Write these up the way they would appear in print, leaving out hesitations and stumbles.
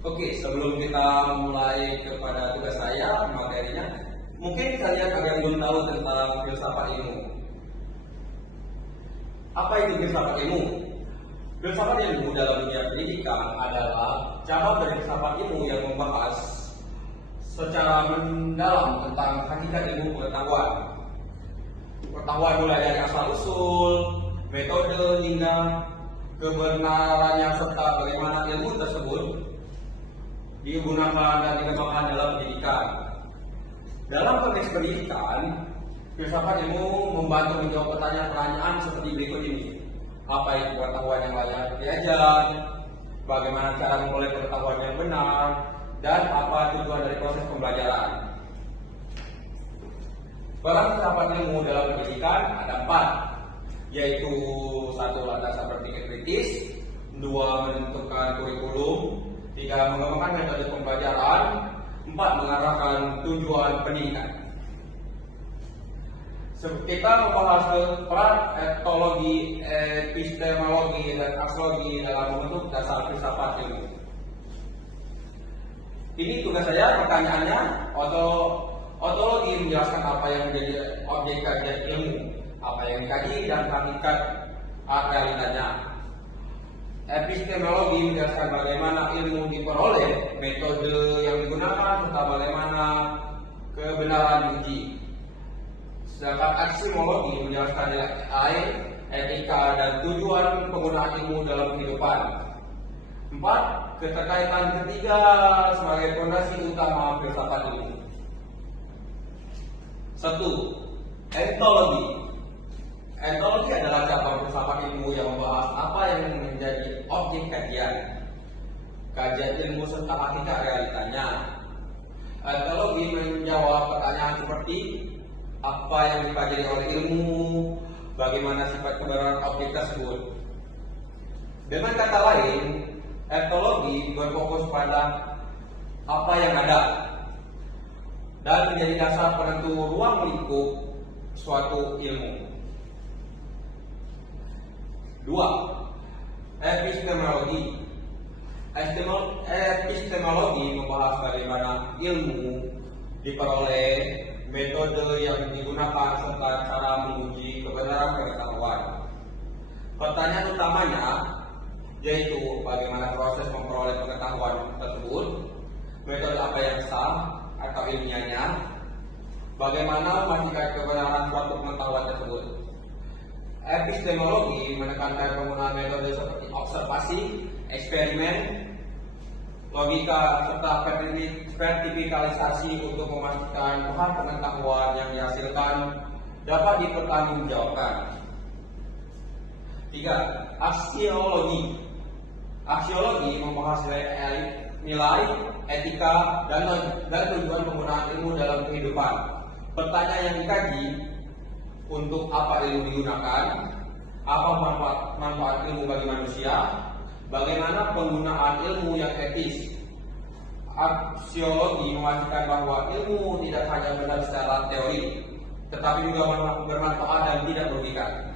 Oke, sebelum kita mulai kepada tugas saya, materinya, mungkin kalian agak belum tahu tentang filsafat ilmu. Apa itu filsafat ilmu? Filsafat ilmu dalam dunia pendidikan adalah cabang dari filsafat ilmu yang membahas secara mendalam tentang hakikat ilmu pengetahuan. Pengetahuan mulai dari asal usul, metode hingga kebenarannya serta bagaimana ilmu tersebut digunakan dan dikembangkan dalam pendidikan. Dalam konteks pendidikan, filsafat ilmu membantu menjawab pertanyaan-pertanyaan seperti berikut ini. Apa itu pengetahuan yang layak diajar? Bagaimana cara memulai pengetahuan yang benar? Dan apa tujuan dari proses pembelajaran? Peran filsafat ilmu dalam pendidikan ada 4, yaitu 1. Landasan berpikir kritis, 2. Menentukan kurikulum, 3. Mengembangkan metode pembelajaran, 4. Mengarahkan tujuan pendidikan. Kita membahas peran etologi, epistemologi, dan aksiologi dalam membentuk dasar filsafat ilmu. Ini tugas saya, pertanyaannya, ontologi menjelaskan apa yang menjadi objek kajian ilmu, apa yang dikaji dan hakikat realitanya. Epistemologi menjelaskan bagaimana ilmu diperoleh, metode yang digunakan, serta bagaimana kebenaran diuji. Sedangkan aksiologi menjelaskan nilai, etika, dan tujuan penggunaan ilmu dalam kehidupan. 4. Keterkaitan ketiga sebagai fondasi utama filsafat ilmu. 1. Entologi. Entologi adalah cabang filsafat ilmu yang membahas apa yang menjadi objek kajian, kajian ilmu serta hakikat realitanya. Entologi menjawab pertanyaan seperti apa yang dipelajari oleh ilmu, bagaimana sifat kebenaran objek tersebut. Dengan kata lain, entologi berfokus pada apa yang ada dan menjadi dasar penentu ruang lingkup suatu ilmu. 2. Epistemologi. Epistemologi membahas bagaimana ilmu diperoleh, metode yang digunakan, serta cara menguji kebenaran pengetahuan. Pertanyaan utamanya yaitu bagaimana proses memperoleh pengetahuan tersebut, metode apa yang sah atau ilmiahnya, bagaimana memastikan kebenaran suatu pengetahuan tersebut. Epistemologi menekankan penggunaan metode seperti observasi, eksperimen, logika, serta vertikalisasi untuk memastikan bahan pengetahuan yang dihasilkan dapat dipertanggungjawabkan. 3. Aksiologi. Aksiologi membahas nilai, etika, dan tujuan penggunaan ilmu dalam kehidupan. Pertanyaan yang dikaji, untuk apa ilmu digunakan, apa manfaat ilmu bagi manusia, bagaimana penggunaan ilmu yang etis. Aksiologi memastikan bahwa ilmu tidak hanya benar secara teori, tetapi juga bermanfaat dan tidak merugikan.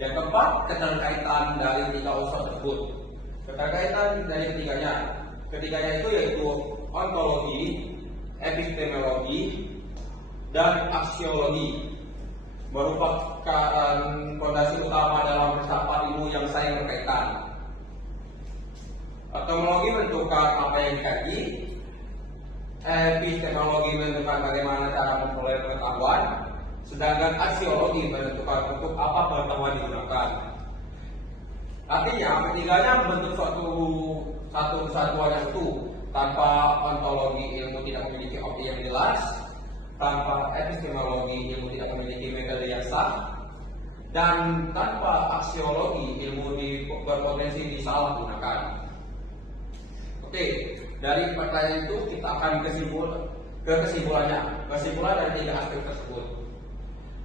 Yang keempat, keterkaitan dari 3 unsur tersebut. Keterkaitan dari ketiganya itu yaitu ontologi, epistemologi, dan aksiologi, merupakan fondasi utama dalam filsafat ilmu yang saling berkaitan. Ontologi menentukan apa yang dikaji, epistemologi menentukan bagaimana cara memperoleh pengetahuan, sedangkan aksiologi menentukan untuk apa pengetahuan digunakan. Artinya, ketiganya membentuk satu kesatuan yang utuh. Tanpa ontologi, ilmu tidak memiliki objek yang jelas. Tanpa epistemologi, ilmu tidak memiliki metode yang sah. Dan tanpa aksiologi, ilmu berpotensi disalahgunakan. Oke, dari pertanyaan itu kita akan kesimpulannya. Kesimpulan dari 3 aspek tersebut.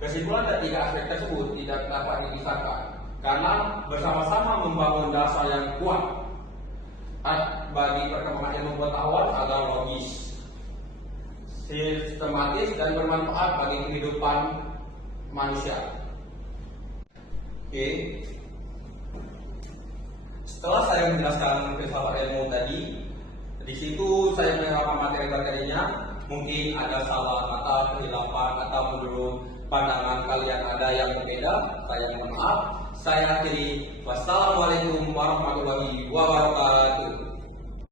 Kesimpulan dari 3 aspek tersebut tidak dapat dipisahkan karena bersama-sama membangun dasar yang kuat bagi perkembangan ilmu pengetahuan agar logis, sistematis, dan bermanfaat bagi kehidupan manusia. Oke. Setelah saya menjelaskan filsafat ilmu tadi, di situ saya menerapkan materi-materinya. Mungkin ada salah kata, kehilapan, atau menurut pandangan kalian ada yang berbeda. Saya mohon maaf. Saya akhiri. Wassalamualaikum warahmatullahi wabarakatuh.